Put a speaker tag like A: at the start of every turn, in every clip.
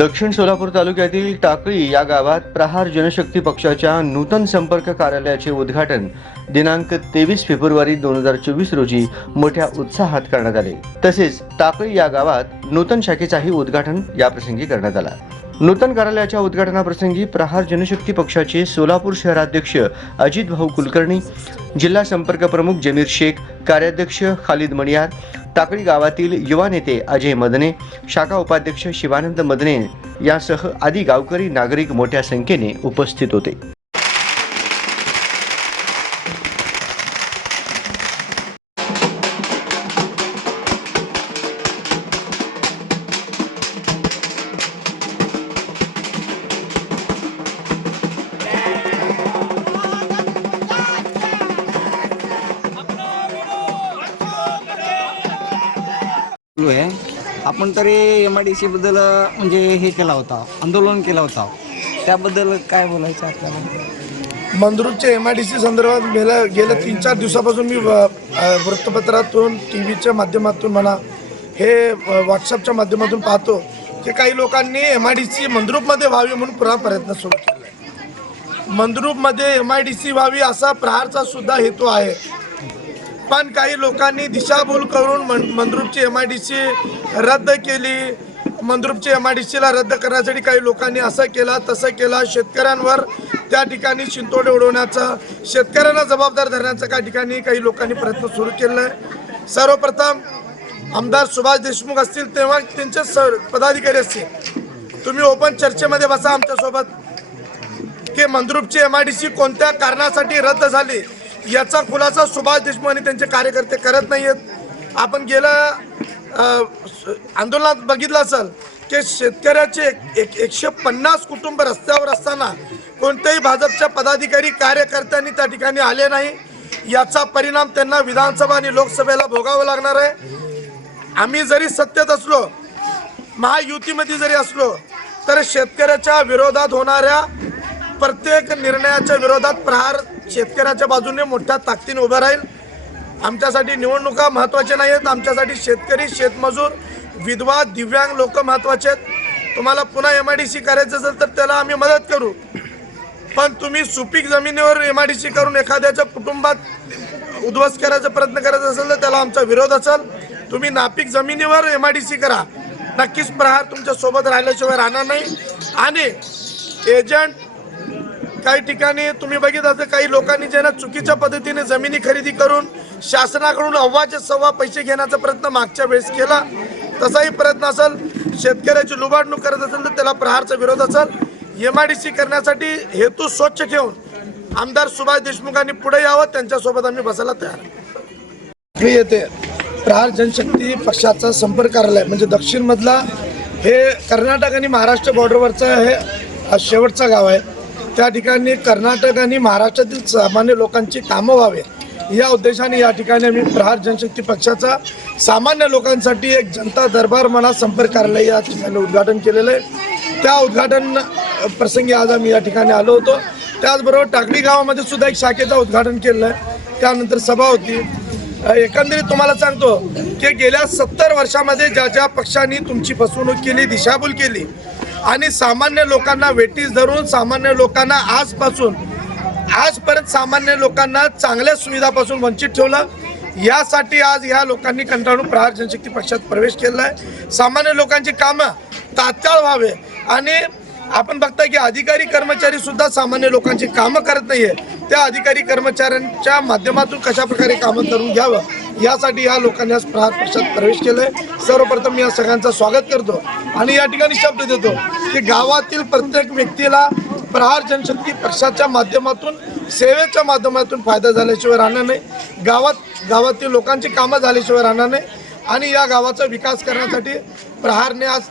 A: दक्षिण सोलापूर तालुक्यातील टाकळी या गावात प्रहार जनशक्ती पक्षाच्या नूतन संपर्क कार्यालयाचे उद्घाटन दिनांक तेवीस फेब्रुवारी दोन हजार चोवीस रोजी मोठ्या उत्साहात करण्यात आले. तसेच टाकळी या गावात नूतन शाखेचाही उद्घाटन याप्रसंगी करण्यात आला. नूतन कार्यालयाच्या उद्घाटनाप्रसंगी प्रहार जनशक्ती पक्षाचे सोलापूर शहराध्यक्ष अजित भाऊ कुलकर्णी जिल्हा संपर्क प्रमुख जमीर शेख कार्याध्यक्ष खालिद मणियार टाकळी गावातील युवा नेते अजय मदने शाखा उपाध्यक्ष शिवानंद मदने यासह आदी गावकरी नागरिक मोठ्या संख्येने उपस्थित होते.
B: चालू आहे आपण तरी एम आय डी सी बद्दल म्हणजे हे केला होता आंदोलन केला होता. त्याबद्दल काय बोलायचं आपल्याला?
C: मंद्रुपच्या एम आय डी सी संदर्भात गेल्या गेल्या तीन चार दिवसापासून मी व- वृत्तपत्रातून टी व्हीच्या माध्यमातून म्हणा हे व्हॉट्सअपच्या माध्यमातून पाहतो की काही लोकांनी एम आय डी सी मंद्रुपमध्ये व्हावी म्हणून पुन्हा प्रयत्न सुरू केला. आहे मंद्रुपमध्ये एम आय डी सी व्हावी असा प्रहारचा सुद्धा हेतू आहे. पण काही लोकांनी दिशाभूल करून मन मंद्रुपची एम आय डी सी रद्द केली. मंद्रुपची एम आय डी सीला रद्द करण्यासाठी काही लोकांनी असं केला तसं केला. शेतकऱ्यांवर त्या ठिकाणी शिंतोडे उडवण्याचा शेतकऱ्यांना जबाबदार धरण्याचा काही ठिकाणी काही लोकांनी प्रयत्न सुरू केला आहे सर्वप्रथम आमदार सुभाष देशमुख असतील तेव्हा त्यांचे स पदाधिकारी असतील. तुम्ही ओपन चर्चेमध्ये बसा आमच्यासोबत. की मंद्रुपची एम आय डी सी कोणत्या कारणासाठी रद्द झाली? याचा खुलासा सुभाष देशमुख आणि त्यांचे कार्यकर्ते करत नाहीयेत. आपण गेल्या आंदोलनात बघितलं असेल की शेतकऱ्याचे एक- एक एकशे पन्नास कुटुंब रस्त्यावर असताना कोणत्याही भाजपच्या पदाधिकारी कार्यकर्त्यांनी त्या ठिकाणी आले नाही. याचा परिणाम त्यांना विधानसभा आणि लोकसभेला भोगावा लागणार आहे. आम्ही जरी सत्तेत असलो महायुतीमध्ये जरी असलो तर शेतकऱ्याच्या विरोधात होणाऱ्या प्रत्येक निर्णयाच्या विरोधात प्रहार शेतकऱ्याच्या बाजूने मोठ्या ताकदीने उभं राहील. आमच्यासाठी निवडणुका महत्त्वाच्या नाही आहेत आमच्यासाठी शेतकरी शेतमजूर विधवा दिव्यांग लोक महत्त्वाचे आहेत. तुम्हाला पुन्हा एम आय डी सी करायचं असेल तर त्याला आम्ही मदत करू. पण तुम्ही सुपीक जमिनीवर एम आय डी सी करून एखाद्याच्या कुटुंबात उद्ध्वस्त करायचा प्रयत्न करायचा असेल तर त्याला आमचा विरोध असेल. तुम्ही नापीक जमिनीवर एम आय डी सी करा. नक्कीच प्रहार तुमच्यासोबत राहिल्याशिवाय राहणार नाही. आणि एजंट काही ठिकाणी तुम्ही बघित असं काही लोकांनी जे ना चुकीच्या पद्धतीने जमिनी खरेदी करून शासनाकडून अव्वाचे सव्वा पैसे घेण्याचा प्रयत्न मागच्या वेळेस केला. तसाही प्रयत्न असेल शेतकऱ्याची लुबाडणूक करत असेल तर त्याला प्रहारचा विरोध असेल. एम आय डी सी करण्यासाठी हेतू स्वच्छ ठेवून आमदार सुभाष देशमुखांनी पुढे यावं त्यांच्यासोबत आम्ही बसायला तयार मी येते. प्रहार जनशक्ती पक्षाचा संपर्क कार्यालय म्हणजे दक्षिणमधला हे कर्नाटक आणि महाराष्ट्र बॉर्डरवरचं हे शेवटचा शेवटचं गाव आहे. त्या ठिकाणी कर्नाटक आणि महाराष्ट्रातील सामान्य लोकांची कामं व्हावे. या उद्देशाने या ठिकाणी आम्ही प्रहार जनशक्ती पक्षाचा सामान्य लोकांसाठी एक जनता दरबार मला संपर्क कार्यालय या ठिकाणी उद्घाटन केलेलं आहे. त्या उद्घाटन प्रसंगी आज आम्ही या ठिकाणी आलो होतो. त्याचबरोबर टाकळी गावामध्ये सुद्धा एक शाखेचं उद्घाटन केलं आहे. त्यानंतर सभा होती. एकंदरीत तुम्हाला सांगतो की गेल्या सत्तर वर्षामध्ये ज्या ज्या पक्षांनी तुमची फसवणूक केली दिशाभूल केली आणि सामान्य लोकांना वेटीस धरून सामान्य लोकांना आजपासून आजपर्यंत सामान्य लोकांना चांगल्या सुविधापासून वंचित ठेवलं. यासाठी आज ह्या लोकांनी कंटाळून प्रहार जनशक्ती पक्षात प्रवेश केलेला आहे. सामान्य लोकांची कामं तात्काळ व्हावे आणि आपण बघताय की अधिकारी कर्मचारी सुद्धा सामान्य लोकांची कामं करत नाहीये. त्या अधिकारी कर्मचाऱ्यांच्या माध्यमातून कशा प्रकारे कामं करून घ्यावं? यासाठी या लोकांनी आज प्रहार पक्षात प्रवेश केलाय. सर्वप्रथम मी या सगळ्यांचं स्वागत करतो आणि या ठिकाणी शब्द देतो की गावातील प्रत्येक व्यक्तीला प्रहार जनशक्ती पक्षाच्या माध्यमातून सेवेच्या माध्यमातून फायदा झाल्याशिवाय राहणार नाही. गावात गावातील लोकांची कामं झाल्याशिवाय राहणार नाही. आणि या गावाचा विकास करण्यासाठी प्रहारने आज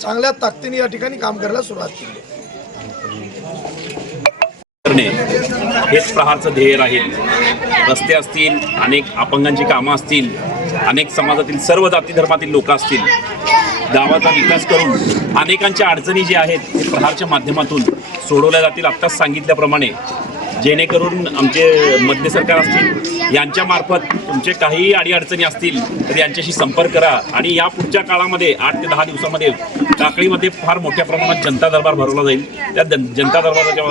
C: चांगल्या ताकदीने या ठिकाणी काम करायला सुरुवात केली.
D: करणे हेच प्रहारचं ध्येय राहील. रस्ते असतील अनेक अपंगांची कामं असतील अनेक समाजातील सर्व जाती धर्मातील लोक असतील गावाचा विकास करून अनेकांच्या अडचणी ज्या आहेत ते प्रहारच्या माध्यमातून सोडवल्या जातील. आत्ताच सांगितल्याप्रमाणे जेणेकरून आमचे मध्य सरकार असतील यांच्या मार्फत तुमचे काही अडीअडचणी असतील तर यांच्याशी संपर्क करा. आणि या पुढच्या काळामध्ये आठ ते दहा दिवसामध्ये टाकळीमध्ये फार मोठ्या प्रमाणात जनता दरबार भरवला जाईल. त्या जनता दरबाराच्या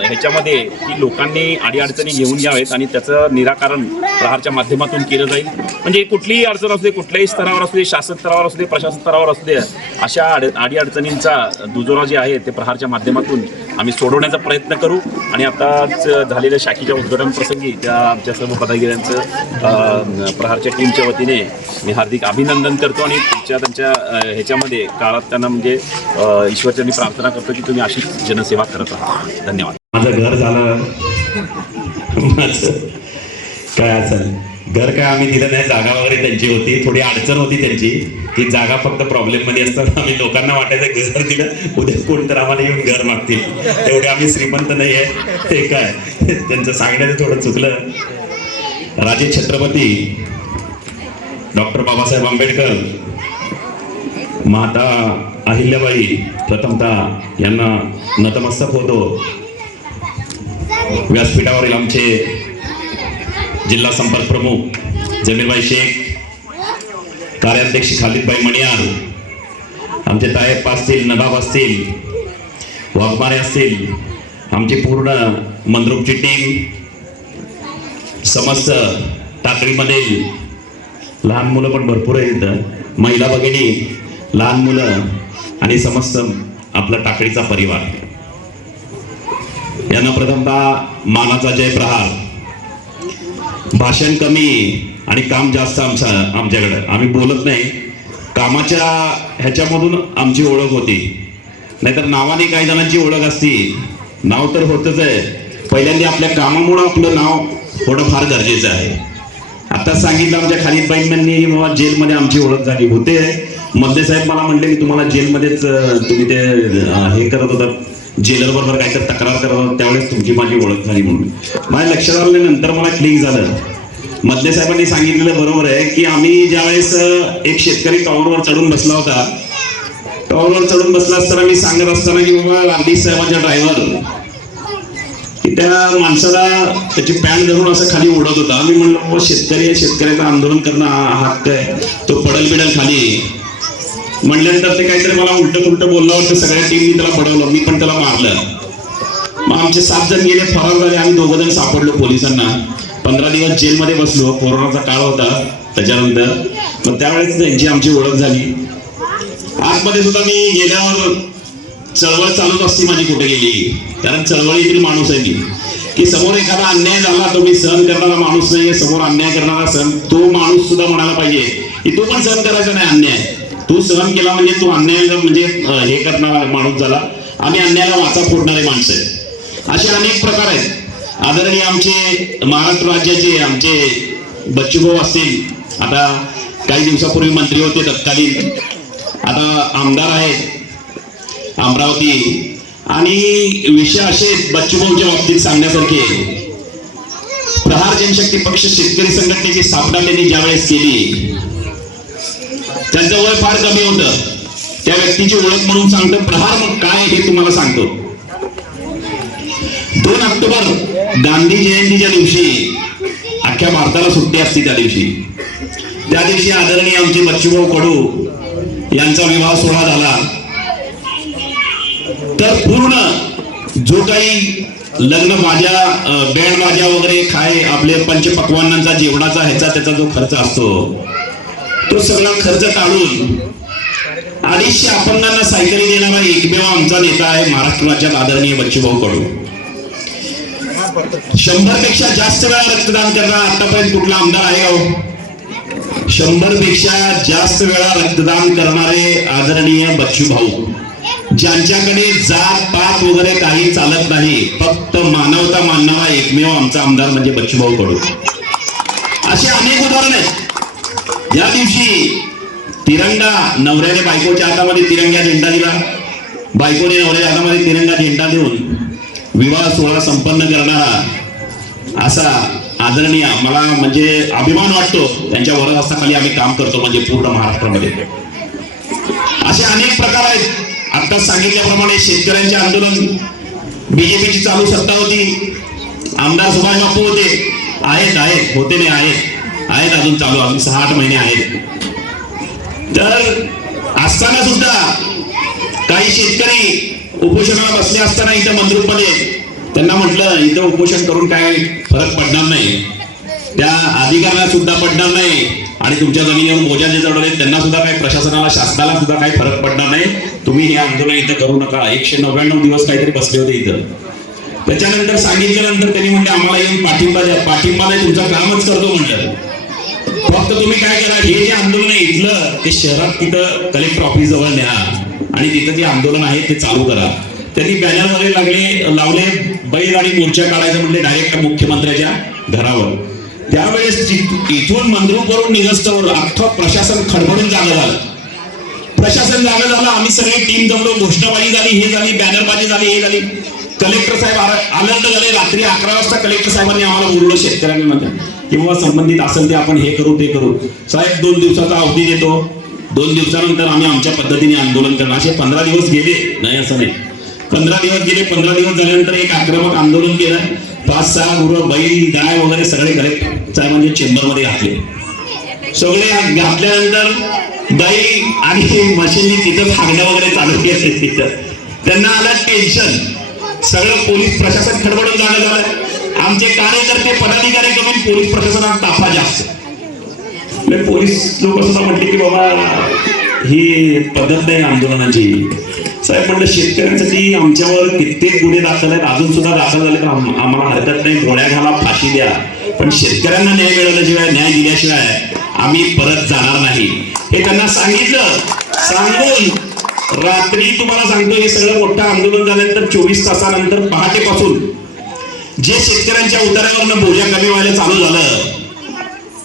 D: ह्याच्यामध्ये की लोकांनी अडीअडचणी घेऊन यावेत आणि त्याचं निराकरण प्रहारच्या माध्यमातून केलं जाईल. म्हणजे कुठलीही अडचण असू दे कुठल्याही स्तरावर असू दे शासन स्तरावर असू दे प्रशासन स्तरावर असू दे अशा अड अडीअडचणींचा दुजोरा जे आहे ते प्रहारच्या माध्यमातून आम्ही सोडवण्याचा प्रयत्न करू. आणि आता नुकत्याच झालेल्या शाखेच्या उद्घाटन प्रसंगी त्या आमच्या सर्व पदाधिकाऱ्यांचं प्रहारच्या टीमच्या वतीने मी हार्दिक अभिनंदन करतो आणि तुमच्या त्यांच्या ह्याच्यामध्ये काळात त्यांना म्हणजे ईश्वरच्या ईश्वरचरणी प्रार्थना करतो की तुम्ही अशीच जनसेवा करत आहात धन्यवाद.
E: माझं घर झालं. काय असेल घर काय आम्ही दिलं नाही जागा वगैरे त्यांची होती. थोडी अडचण होती त्यांची. ती जागा फक्त प्रॉब्लेममध्ये असताना आम्ही लोकांना वाटायचं घर दिलं उद्या कोण तर आम्हाला येऊन घर मागतील. तेवढे आम्ही श्रीमंत नाही आहे. ते काय? त्यांचं सांगण्याचं थोडं चुकलं. राजे छत्रपती डॉक्टर बाबासाहेब आंबेडकर माता अहिल्याबाई प्रथमता यांना नतमस्तक होतो. व्यासपीठावरील आमचे जिल्हा संपर्क प्रमुख जमीरबाई शेख कार्याध्यक्ष खालिदबाई मणियार आमचे तायप असतील नबाब असतील वाघमारे असतील आमची पूर्ण मंद्रुपची टीम समस्त टाकळीमधील लहान मुलं पण भरपूर आहेत इथं. महिला भगिनी लहान मुलं आणि समस्त आपला टाकळीचा परिवार. यांना प्रथमतः मानाचा जय प्रहार भाषण कमी आणि काम जास्त आमचा आमच्याकडं. आम्ही बोलत नाही. कामाच्या ह्याच्यामधून आमची ओळख होती. नाहीतर नावाने काही जणांची ओळख असती. नाव तर होतच आहे. पहिल्यांदा आपल्या कामामुळं आपलं नाव होणं फार गरजेचं आहे. आता सांगितलं आमच्या खालीद बाईंनी बाबा जेलमध्ये आमची ओळख झाली. होते. मधले साहेब मला म्हणले की तुम्हाला जेलमध्येच तुम्ही ते हे करत होता. जेलर बरोबर काहीतरी तक्रार करत होता त्यावेळेस तुमची माझी ओळख झाली म्हणून. माझ्या लक्षात आल्यानंतर मला क्लिक झालं. मधले साहेबांनी सांगितलेलं बरोबर आहे की आम्ही ज्यावेळेस एक शेतकरी टॉवरवर चढून बसला होता टॉवरवर चढून बसला असताना मी सांगत असताना की बाबा गांधी साहेबांच्या ड्रायव्हर की त्या माणसाला त्याची पॅन्ट धरून असं खाली उडत होता. मी म्हणलो शेतकरी शेतकऱ्याचं आंदोलन करणं हक्क आहे. तो पडल बिडल खाली म्हणल्यानंतर ते काहीतरी मला उलट उलट बोललं होतं. सगळ्या टीमनी त्याला पडवलं मी पण त्याला मारलं. मग आमचे सात जण गेले. फरार झाले. आम्ही दोघं जण सापडलो पोलिसांना. पंधरा दिवस जेलमध्ये बसलो. कोरोनाचा काळ होता त्याच्यानंतर. मग त्यावेळेस त्यांची आमची ओळख झाली. आतमध्ये सुद्धा मी गेल्यावर चळवळ चालूच असते माझी कुठे गेली. कारण चळवळीतील माणूस आहे मी की समोर एखादा अन्याय झाला तो मी सहन करणारा माणूस नाही समोर अन्याय करणारा सहन तो माणूस सुद्धा म्हणायला पाहिजे की तो पण सहन करायचा नाही अन्याय. तू सहन केला म्हणजे तू अन्याय म्हणजे हे करणारा माणूस झाला आम्ही अन्यायाला वाचा फोडणारे माणसं आहेत. असे अनेक प्रकार आहेत. आदरणीय आमचे महाराष्ट्र राज्याचे आमचे बच्चूभाऊ असतील आता काही दिवसापूर्वी मंत्री होते तत्कालीन. आता आमदार आहेत अमरावती. आणि विषय असे बच्चूभाऊच्या बाबतीत सांगण्यासारखे. प्रहार जनशक्ती पक्ष शेतकरी संघटनेची स्थापना त्यांनी ज्यावेळेस केली त्यांचं वय फार कमी होतं. त्या व्यक्तीची ओळख म्हणून सांगतो. प्रहार मग काय हे तुम्हाला सांगतो. दोन ऑक्टोबर गांधी जयंतीच्या दिवशी अख्ख्या भारताला सुट्टी असते त्या दिवशी. त्या दिवशी आदरणीय आमचे बच्चूभाऊ कडू यांचा विवाह सोहळा झाला. तर पूर्ण जो काही लग्न माझ्या बँड माझ्या वगैरे खाय आपले पंचपक्वानांचा जेवणाचा ह्याचा त्याचा जो खर्च असतो तो सगळा खर्च टाळून अडीचशे अपंगांना सायकली देणारा एकमेव आमचा नेता आहे महाराष्ट्र राज्यात आदरणीय बच्चूभाऊ कडू. शंभरपेक्षा जास्त वेळा रक्तदान करणारा आतापर्यंत कुठला आमदार आहे अहो हो? शंभरपेक्षा जास्त वेळा रक्तदान करणारे आदरणीय बच्चू भाऊ ज्यांच्याकडे जात पात वगैरे काही चालत नाही फक्त मानवता मानणारा एकमेव आमचा आमदार म्हणजे बच्चूभाऊ कडू. असे अनेक उदाहरण आहेत. या दिवशी तिरंगा नवऱ्याने बायकोच्या हातामध्ये तिरंगा झेंडा दिला. बायकोने नवऱ्याच्या हातामध्ये तिरंगा झेंडा देऊन विवाह सोहळा संपन्न करणारा असा आदरणीय मला म्हणजे अभिमान वाटतो त्यांच्या वरदहस्ताखाली आम्ही काम करतो म्हणजे पूर्ण महाराष्ट्रामध्ये. असे अनेक प्रकार आहेत. आता सांगितल्याप्रमाणे शेतकऱ्यांचे आंदोलन बीजेपीची चालू सत्ता होती. आमदार सुभाष बापू होते. आहेत आहेत होते नाही आहेत. आहेत अजून चालू अजून सहा आठ महिने आहेत. तर असताना सुद्धा काही शेतकरी उपोषणाला बसले असताना इथं मंद्रुपमध्ये त्यांना म्हटलं इथं उपोषण करून काय फरक पडणार नाही. त्या अधिकाऱ्यांना सुद्धा पडणार नाही. आणि तुमच्या जमिनीवर मोजा जे चढवले त्यांना सुद्धा काही प्रशासनाला शासनाला सुद्धा काही फरक पडणार नाही. तुम्ही हे आंदोलन इथं करू नका. एकशे नव्याण्णव दिवस काहीतरी बसले होते इथं. त्याच्यानंतर सांगितल्यानंतर त्यांनी म्हणले आम्हाला येऊन पाठिंबा द्या. पाठिंबा नाही तुमचं कामच करतो म्हटलं फक्त तुम्ही काय करा हे जे आंदोलन आहे इथलं ते शहरात तिथं कलेक्टर ऑफिस जवळ न्या आणि तिथं जे आंदोलन आहे ते चालू करा. त्यांनी बॅनर वगैरे लागले लावले बैलगाडी मोर्चा काढायचं म्हणजे डायरेक्ट मुख्यमंत्र्याच्या घरावर. त्यावेळेस इथून इथून मंद्रुपवरून निघस्तवर अख्खं प्रशासन खडबडून जागं झालं. प्रशासन जागं झालं आम्ही सगळे टीम जमलो घोषणाबाजी झाली हे झाली बॅनरबाजी झाली हे झाली. कलेक्टर साहेब आनंद झाले रात्री अकरा वाजता कलेक्टर साहेबांनी आम्हाला बोललो शेतकऱ्यांना किंवा संबंधित असेल ते आपण हे करू ते करू. साहेब दोन दिवसाचा अवधी देतो. दोन दिवसानंतर आम्ही आमच्या पद्धतीने आंदोलन करणार. असे पंधरा दिवस गेले. नाही असं नाही. पंधरा दिवस गेले. पंधरा दिवस झाल्यानंतर एक आक्रमक आंदोलन केलं पाच सहा गुरु बैल गाय वगैरे सगळे कलेक्टर साहेबांच्या चेंबरमध्ये घातले. सगळे घातल्यानंतर दही आणि मशीननी तिथं फागणं वगैरे चालू केले तिथं. त्यांना आलं टेन्शन. सगळं पोलीस प्रशासन खडबडून जाणं झालं आमचे कार्यकर्ते पदाधिकारी कमी पोलीस प्रशासनात ताफा जास्त. म्हणजे पोलीस लोक सुद्धा म्हटले की बाबा ही पद्धत नाही आंदोलनाची. साहेब म्हणलं शेतकऱ्यांसाठी आमच्यावर कित्येक गुन्हे दाखल आहेत. अजून सुद्धा दाखल झाले तर आम्हाला हरकत नाही. गोळ्या घाला फाशी द्या. पण शेतकऱ्यांना न्याय मिळवल्याशिवाय न्याय दिल्याशिवाय आम्ही परत जाणार नाही. हे त्यांना सांगितलं. सांगून रात्री तुम्हाला सांगतो हे सगळं मोठं आंदोलन झाल्यानंतर चोवीस तासानंतर पहाटेपासून जे शेतकऱ्यांच्या उतारावरनं बोजा कमी व्हायला चालू झालं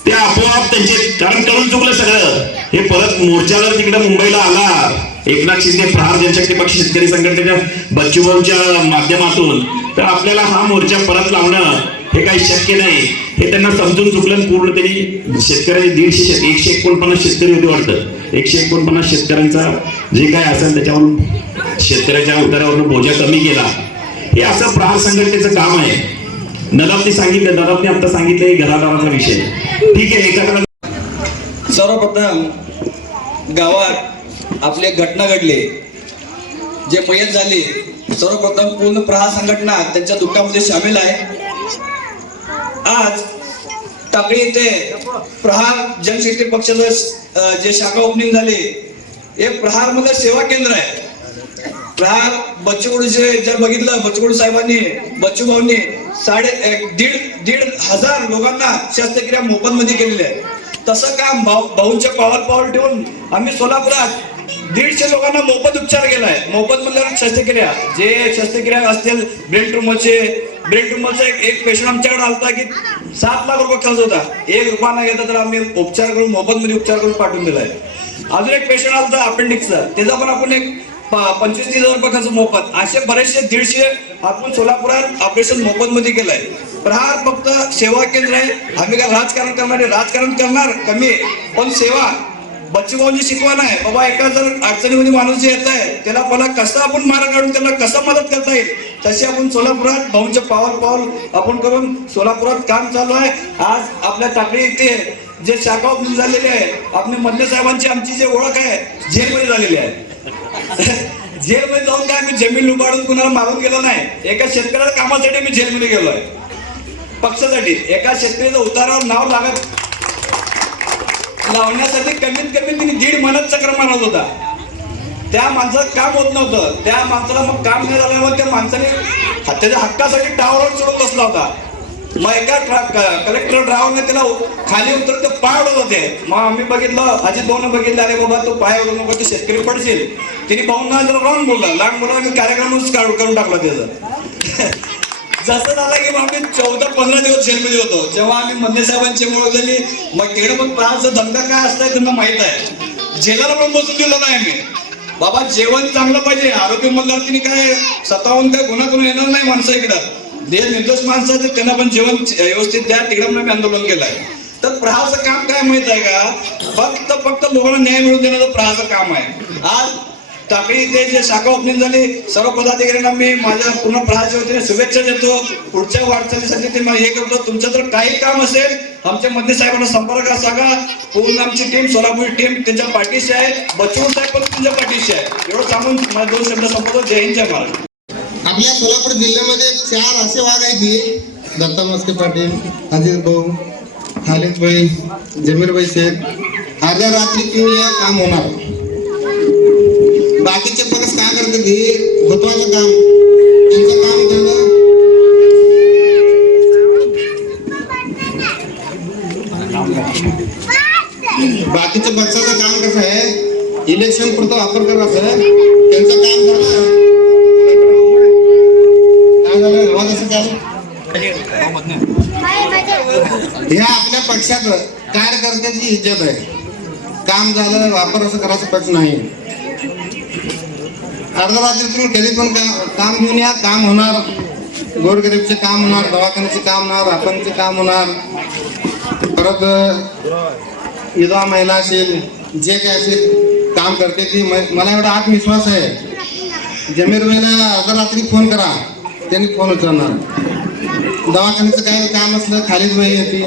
E: ते आपोआप त्यांचे कारण करून चुकलं सगळं. हे परत मोर्चावर तिकडे मुंबईला आला एकनाथ शिंदे प्रहार जनशक्ती पक्ष शेतकरी संघटनेच्या बच्चूभाऊच्या माध्यमातून. तर आपल्याला हा मोर्चा परत लावणं हे काही शक्य नाही. हे त्यांना समजून चुकलं पूर्ण त्यांनी शेतकऱ्यांनी दीडशे एकशे एकोणपन्नास शेतकरी होते वाटतं. एकशे एकोणपन्नास शेतकऱ्यांचा जे काय असेल त्याच्यावरून शेतकऱ्याच्या उतारावरून बोजा कमी केला. हे असं प्रहार संघटनेचं काम आहे. नदाबने सांगितलं नदाबने आता सांगितलं हे घरादाराचा विषय ठीक आहे एकाकडे
F: सर्वप्रथम गावात आपली घटना घडली. जे मयत झाले सर्वप्रथम पूर्ण प्रहार संघटना त्यांच्या दुःखामध्ये सामील आहे. आज टाकळी येथे प्रहार जनशक्ती पक्षाचं जे शाखा ओपनिंग झाले हे प्रहारमध्ये सेवा केंद्र आहे. प्रहार बच्चूकडूचे जर बघितलं बच्चूकडू साहेबांनी बच्चू भाऊंनी साडे एक दीड दीड हजार लोकांना शस्त्रक्रिया मोफत मध्ये केलेली आहे. तसं काम भाऊ भाऊंच्या पावर पावर ठेवून आम्ही सोलापुरात दीडशे लोकांना मोफत उपचार केलाय. मोफत म्हणल्यावर शस्त्रक्रिया. जे शस्त्रक्रिया असतील ब्रेन ट्युमरचे ब्रेन ट्युमरचा एक एक पेशंट आमच्याकडे आलता की सात लाख रुपये खर्च होता. एक रुपया न घेता तर आम्ही उपचार करून मोफत मध्ये उपचार करून पाठवून दिलाय. अजून एक पेशंट आलता अपेंडिक्सचा त्याचा पण आपण एक पंचवीस तीस हजार रुपये खर्च मोफत. असे बरेचसे दीडशे आपण सोलापुरात ऑपरेशन मोफत मध्ये केलंय प्रहार फक्त सेवा केंद्र आहे. आम्ही काय राजकारण करणार राजकारण करणार कमी पण सेवा बच्चूभाऊंची शिकवण आहे. बाबा एका जर अडचणीमध्ये माणूस जे येत आहे त्याला पहिला कसं आपण मार्ग काढून त्याला कसं मदत करता येईल? तशी आपण सोलापुरात भाऊंच्या पावल पावल आपण करून सोलापुरात काम चालू आहे. आज आपल्या टाकळी इथे जे शाखा ओपनिंग झालेले आहे आपले मधले साहेबांची आमची जे ओळख आहे जेलमध्ये झालेली आहे. जेलमध्ये जाऊन काय मी जमीन लुबाडून कुणाला मारून गेलो नाही. एका शेतकऱ्याच्या कामासाठी मी जेलमध्ये गेलोय. पक्षासाठी. एका शेतकऱ्याचं उतारावर नाव लागत लावण्यासाठी कमीत कमी तिने दीड महिन्यात चक्र मारत होता. त्या माणसाचं काम होत नव्हतं. त्या माणसाला मग काम नाही झाल्यामुळे त्या माणसाने त्याच्या हक्कासाठी टावरवर चढून बसला होता. मग एका कलेक्टर ड्रायव्हरने त्याला खाली उतर ते पाय उडत होते. मग आम्ही बघितलं अजित दोन बघितलं अरे बाबा तो पाय उडू नको ते शेतकरी पडशील. तिने भाऊंना जरा रॉंग बोलला. लहान बोलला कार्यक्रमच करून टाकला त्याचा. जसं झालं की मग आम्ही चौदा पंधरा दिवस जेलमध्ये होतो. जेव्हा आम्ही मंदिर साहेबांची मुळे झाली मग तिकडे मग प्राणचा धंदा काय असतंय त्यांना माहीत आहे. जेलाला पण बसून दिलं नाही आम्ही. बाबा जेवण चांगलं पाहिजे. आरोग्य मधला तिने काय स्वतःहून काय गुन्हा करून येणार नाही माणसं इकडं. जे निर्दोष माणसं त्यांना पण जेवण व्यवस्थित द्या तिकडे पण आम्ही आंदोलन केलंय तर प्रहाचं काम काय माहीत आहे का? फक्त फक्त लोकांना न्याय मिळवून देण्याचं प्रहाचं काम आहे. आज टाकळी ते जे शाखा ओपनिंग झाली सर्व पदाधिकाऱ्यांना मी माझ्या पूर्ण प्रहाच्या वतीने शुभेच्छा देतो. पुढच्या वाटचालीसाठी ते मला हे करतो. तुमचं जर काही काम असेल आमच्या मंत्री साहेबांना संपर्क सांगा पूर्ण आमची टीम सोलापूर टीम त्यांच्या पाठीशी आहे. बच्चू साहेब पण तुमच्या पाठीशी आहे. एवढं सांगून माझे दोन शब्द संपवतो. जय हिंद जय महाराष्ट्र.
G: आपल्या सोलापूर जिल्ह्यामध्ये चार असे वाघ आहेत की दत्ता मस्के पाटील अजित भाऊ खालिद भाई जमीर भाई शेख. अर्ध्या रात्री किंवा या काम होणार. बाकीचे पक्ष काय करतात हे महत्वाचं काम. त्यांचं काम करणं. बाकीच्या पक्षाचं काम कसं आहे? इलेक्शन पुरतं वापर करत त्यांचं काम झालं काय झालं आवाज असं काय ह्या आपल्या पक्षात कार्यकर्त्याची इज्जत आहे. काम झालं वापर असं करायचं पक्ष नाही. अर्धा रात्री तुम्ही कधी पण का- काम घेऊन या काम होणार. गोरगरीबचे काम होणार दवाखान्याचे काम होणार आपणचे काम होणार. परत विधवा महिला असेल जे काय असेल काम करते ती. मला एवढा आत्मविश्वास आहे. जमीर वेळेला अर्धा रात्री फोन करा. त्यांनी फोन उचलणार. दवाखान्याचं काय काम असलं खालीच बाई येते.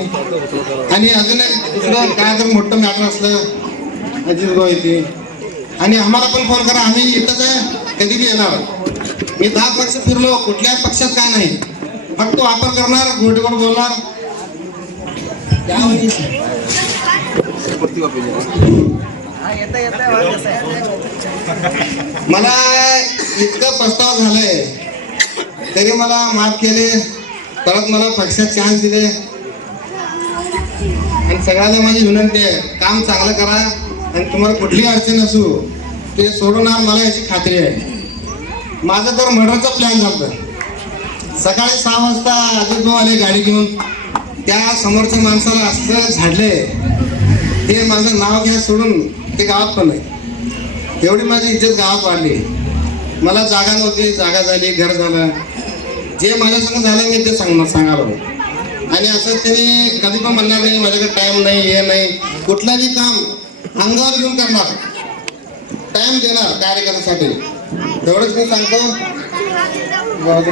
G: आणि अजून एक दुसरं काय जर मोठं मॅटर असलं अजित भाऊ येते. आणि आम्हाला पण फोन करा आम्ही इथंच आहे कधी बी येणार. मी दहा पक्ष फिरलो कुठल्याच पक्षात काय नाही. फक्त वापर करणार घोटगोट बोलणार. मला इतकं प्रस्ताव झालंय तरी मला माफ केले. परत मला पक्षात चान्स दिले. आणि सगळ्यांना माझी विनंती आहे काम चांगलं करा आणि तुम्हाला कुठली अडचण असू ते सोडवणार मला याची खात्री आहे. माझं तर मर्डरचा प्लॅन झालं. सकाळी सहा वाजता अजून तो आले गाडी घेऊन. त्या समोरच्या माणसाला असं झाडले ते माझं नाव घ्या सोडून ते गावात पण आहे एवढी माझी इज्जत गावात वाढली. मला जागा नव्हती जागा झाली घर झालं. जे माझ्यासंग झालं मी ते सांगणार सांगायला आणि असं त्यांनी कधी पण म्हणणार नाही माझ्याकडे टाइम नाही हे नाही. कुठलंही काम अंगावर घेऊन करणार. टाइम देणार कार्यक्रमासाठी एवढंच मी सांगतो. बरोबर